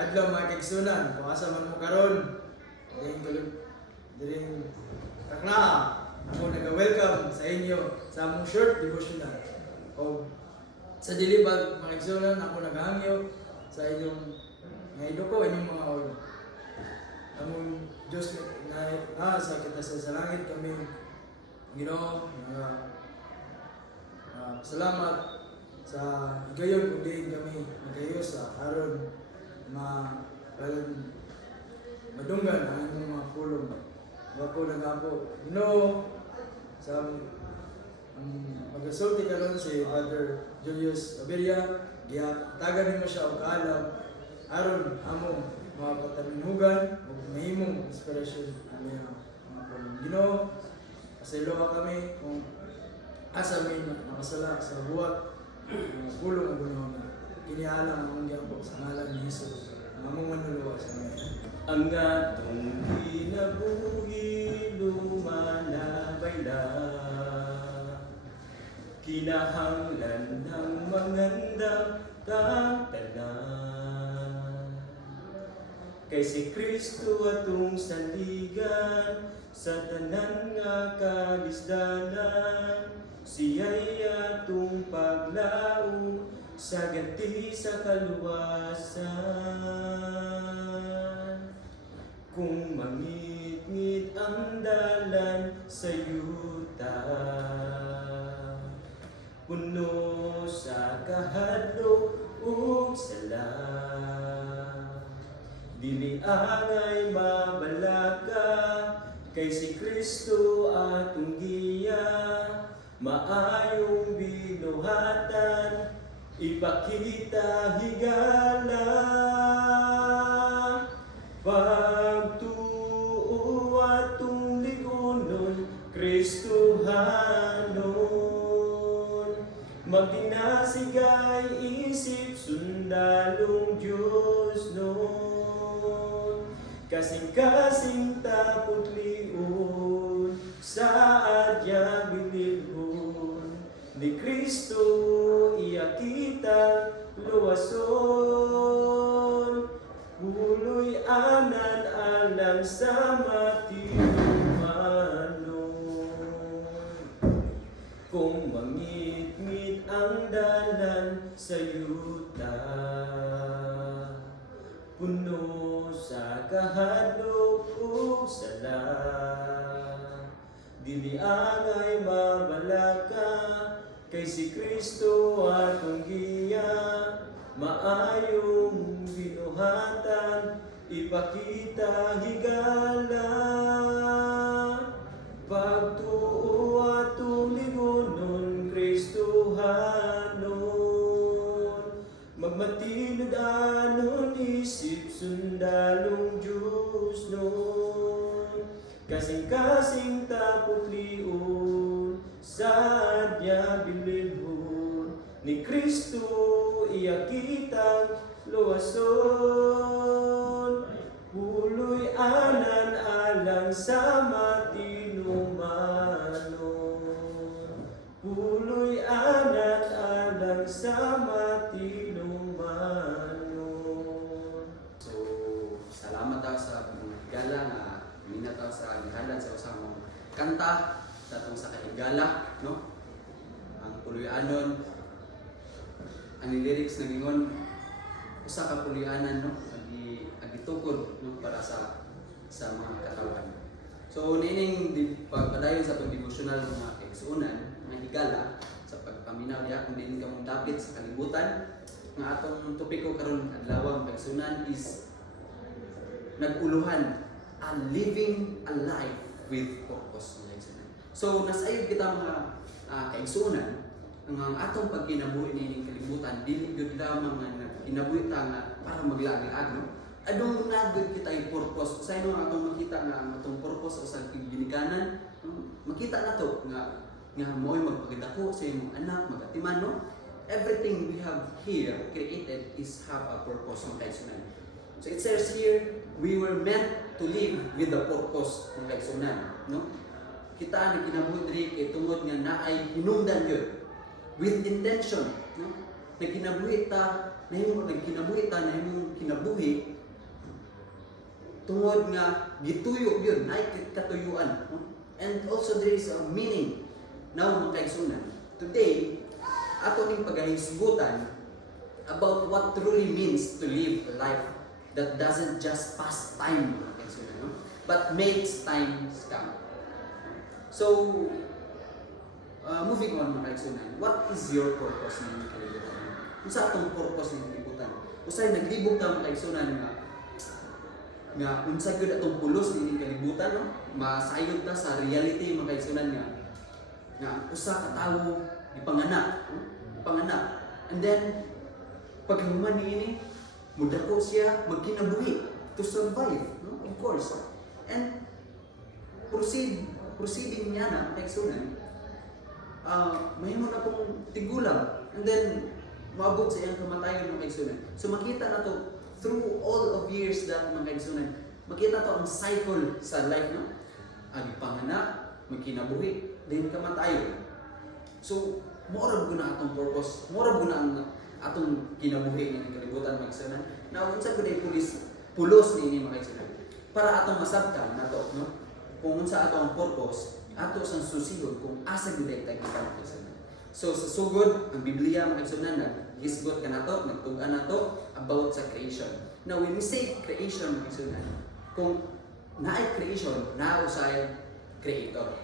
adlaw mga kaigsunan, kung asa man mo karon, diring kakna, ako nag-welcome sa inyo sa among short devotional. O sa dilibag mga kaigsunan, ako naghangyo sa inyong mga idoko, inyong mga oil. Among Diyos na sa kita sa langit kami, Ginoo, salamat sa gayon kundi kami nagayos sa aron madunggan ang inyong mga pulong. Wako nagapo. Ginoo, sa mag-asulti karon si Brother Julius Aberia, tagan nimo siya og kaalam aron among mga pataminhugan ug mahimong inspiration niya mga pulong. Ginoo, pasayloa kami kung asa may nakasala sa buhat ng pulong ang Ginoo na kinihalang ang among giampo sa ngalan ni Jesus ang among manluluwa sa ngayon. Ang atong kinabuhi lumanabay na, kinahanglan ng mangandang tanan. Kay si Kristo atong sandigan sa tanan nga kalisdanan, siya'y atong paglaom sa ganti sa kaluwasan. Kung mangit-ngit ang dalan sa yuta, puno sa kahadlok ug sala, dili angay mabalaka, kay si Kristo atong giya, maayong binuhatan, ipakita higala. Pagtuo atong ligonon, Kristohanon, magdinasigay isip sundalong Diyos nun, kasing-kasing tapot liun sa adya bililhon ni Kristo iyakita luwason, huloy anan alang sa matinumanon. Kung mangit-ngit ang dalan sa yuta, puno sa kahadlok ug sala, dili angay mabalaka, kay si Kristo atong giya, maayong binuhatan, ipakita higala. Pagtuo atong ligonon, Kristohanon, magmatilod anon isip sundalong Diyos nun, kasing-kasing tapok liun sa adya bililhon ni Kristo iyakita luwason, huloy anan alang sa matinumanon, huloy anan alang sa matinumanon. So, salamat ako sa higala nga minat ako sa gihalan sa usamang kanta sa atong sa kahigala, no? Ang puloy-anon, ang lyrics na gingon usa ka puloy-anan, no? Agitukod, no? Para sa mga katawan. So, nining pagpadayon sa atong devotional mga kaigsuonan, mga higala sa pagpaminaw niya kung din kamong dapit sa kalibutan, nga atong topiko karon adlaw mga kaigsuonan is naguluhan and living a life with purpose. So, nasayod kita mga kaigsuonan, ang atong pagkinabuhi nining kalibutan, dili gyud lamang nga kinabuhi ta nga para maglaag-laag, no? Adong nagud kita yung purpose. Sa ino atong makita nga ang atong purpose sa ginikanan, makita na to nga mo'y magpagdako sa imong anak, magatiman, no? Everything we have here created is have a purpose ng kaigsuonan. So it says here, we were meant to live with the purpose ng kaigsuonan, no? Kita na kinabuhi diri kay tungod nga naay hinungdan yun with intention, no? Na kinabuhi ta nahimo nagkinabuhi ta, nahimong kinabuhi tungod nga gituyo yun, na katuyuan. And also there is a meaning. Now mga kaigsunan, today ato ning pagahisgutan about what truly means to live a life that doesn't just pass time, mga kaigsunan, no? But makes time count. So moving on, mga kaigsunan, what is your purpose ng kalibutan? Kung sa atong purpose ng kalibutan, usay naglibog ta mga kaigsunan nga unsa gyud atong pulos ni kalibutan, no? Masayod ta sa reality mga kaigsunan nga usa ka tawo ipanganak, ipanganak, and then paghuman niini mudako siya magkinabuhi to survive, no? Of course, and proceeding niya na kaigsunan, mahimo na pong tigulang, and then maabot sa iyang kamatayon mga kaigsunan. So makita na to through all of years that mga kaigsunan, makita to ang cycle sa life, no? Ang panganak, magkinabuhi, then kamatayon. So mo'ra guna atong purpose, mo'ra guna ang atong kinabuhi ng kalibutan mga kaigsunan. Na unsa gud ay pulos ni mga kaigsunan para atong masabtan nato, no? Kung unsa ato ang purpose, ato sang susihon kung asa gud ay tagikan mga kaigsunan. So sa sugod ang Biblia mga kaigsunan gisgot kanato, nagtug-an nato about sa creation. Now when we say creation mga kaigsunan, kung naay creation, nausay creator.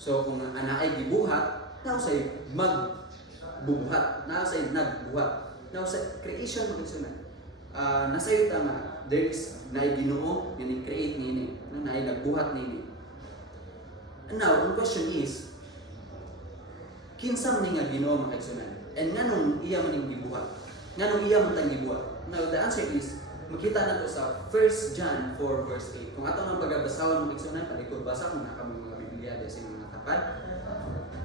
So kung anaay gibuhat, nausay magbubuhat, nausay nagbuhat. Now sa creation mga kaigsunan, nasayo ta nga there is naay Ginoo nga ni-create niini, naay nagbuhat niini. And now ang question is, kinsa man nga Ginoo mga kaigsunan? And nganong iya man ning gibuhat? Nganong iya man tang gibuhat? Now the answer is, makita na to sa 1 John 4 verse 8. Kung ato nang pagabasahon mga kaigsunan, palikod basa kung naka mga Biblia sa mga tapad.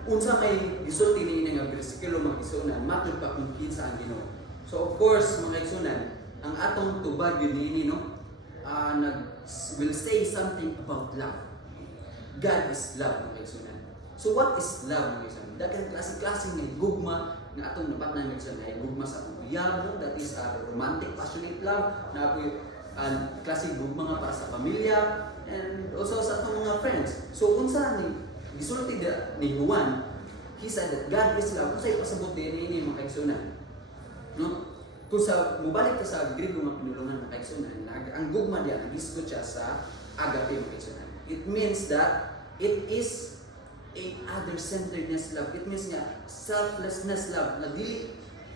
Unsa may gisulti niini nga bersikulo mga kaigsunan, matud pa kung kinsa ang Ginoo. So of course mga kaigsunan, ang atong tubag yun niini, no? Will say something about love. God is love mga kaigsunan. So what is love mga kaigsunan? Daghang klase-klase ng gugma nga atong napatnan sa ay gugma sa uyab, no? That is a romantic, passionate love. Na apoy klase gugma nga para sa pamilya and also sa atong mga friends. So unsa ni gisulti ni Juan, he said that God is love. Unsay pasabot dinhi mga kaigsunan, no? Kung sa mubalik ka sa Griego nga pinulungan mga kaigsunan, ang gugma diya gisgot siya sa agape mga kaigsunan. It means that it is a other-centeredness love. It means nga selflessness love. Na dili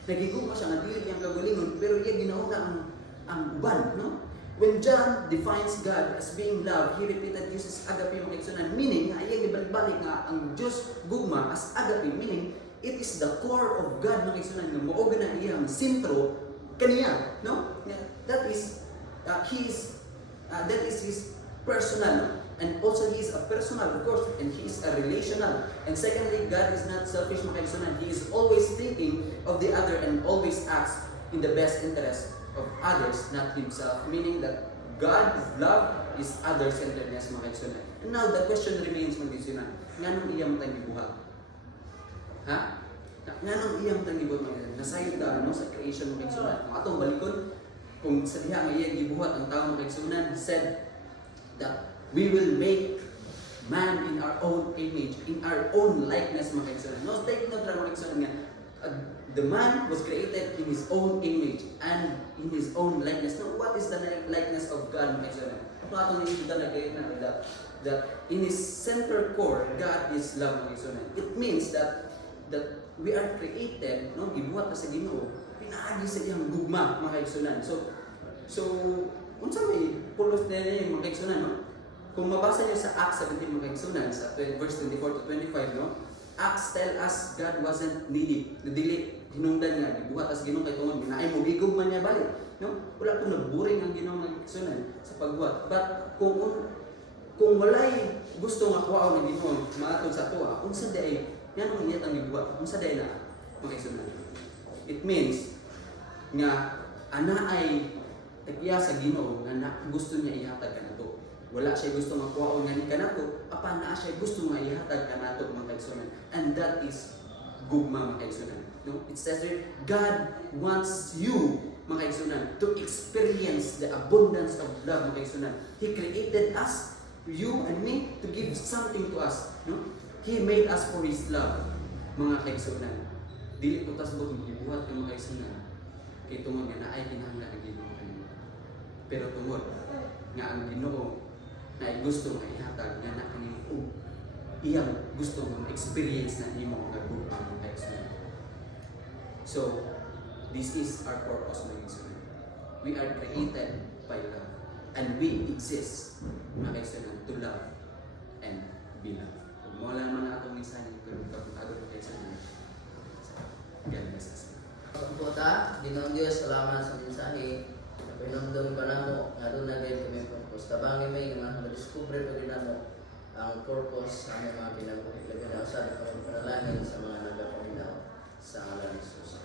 nagigugma siya, nga dili niyang kagalingon, pero iya ginauna ang uban, no? When John defines God as being love, he repeated uses agape mga kaigsunan, meaning nga iyang ibalik nga ang Diyos gugma as agape, meaning it is the core of God mga kaigsunan, nga mao na iyang sentro kaniya, no? That is his personal, no? And also he is a personal, of course, and he is a relational. And secondly, God is not selfish mga kaigsunan. He is always thinking of the other and always acts in the best interest of others, not himself. Meaning that God's love is other-centeredness mga kaigsunan. And now the question remains mga kaigsunan, nganong iyang tang gibuhat? Ha? Nganong iyang tang gibuhat mga kaigsunan? Nasayod ka no, sa creation mga kaigsunan. Kung atong balikon, kung sa diha nga iyang gibuhat ang tao mga kaigsunan, said that we will make man in our own image, in our own likeness mga kaigsunan. No, take note mga kaigsunan nga the man was created in his own image and in his own likeness. Now, what is the likeness of God mga kaigsunan? Kung atong nilita na that in his center core, God is love mga kaigsunan. It means that we are created, no, gibuhat na sa Ginoo, pinaagi sa iyang gugma mga kaigsunan. So unsa may pulos niya mga kaigsunan, no? Kung mabasa niyo sa Acts 17 mga kaigsunan, sa verse 24 to 25, no? Acts tell us God wasn't needy. Dili hinungdan niya, gibuhat as Ginoo kay tungod minaay mo gigug man niya balik, no? Wala ko nagburing ang Ginoo mga kaigsunan sa pagbuhat. But kung walay gusto nga kuwaon ng Ginoo maatod sa tuwa, unsa day nganong iya tang gibuhat? Unsa day na mga kaigsunan? It means nga ana ay tagiya sa Ginoo nga gusto niya ihatag kanato. Wala siya gusto nga kuwaon nga ni kanato, apan naa siya gusto nga ihatag kanato mga kaigsunan. And that is gugma mga kaigsunan. No? It says there, God wants you, mga kaigsunan, to experience the abundance of love, mga kaigsunan. He created us, you and me, to give something to us. No? He made us for His love, mga kaigsunan. Dili ko tasbot magibuhat ng mga kaigsunan. Kay tungod nga na ay kinahanglan ang Ginoo kanimo. Pero tungod nga ang Ginoo na ay gusto nga ihatag nga na kanimo iyang gusto nga ma-experience na nimo nga gugma mga kaigsunan. So, this is our purpose, mga kaigsunan. We are created by love. And we exist, mga kaigsunan, to love and be loved. Kung mo lang man atong mensahe, pero kapag mga kaigsunan, God bless us. Pagpunta, Ginoong Diyos, salamat sa mensahe. Pinumdum ka na mo, nga doon na gayud kami purpose. Tabangin may nga na-discover pa rin na mo ang purpose sa aming mga kinabuhi. Labi na usabi ko panalangin sa mga nagapaminaw sa ngalan ni Jesus.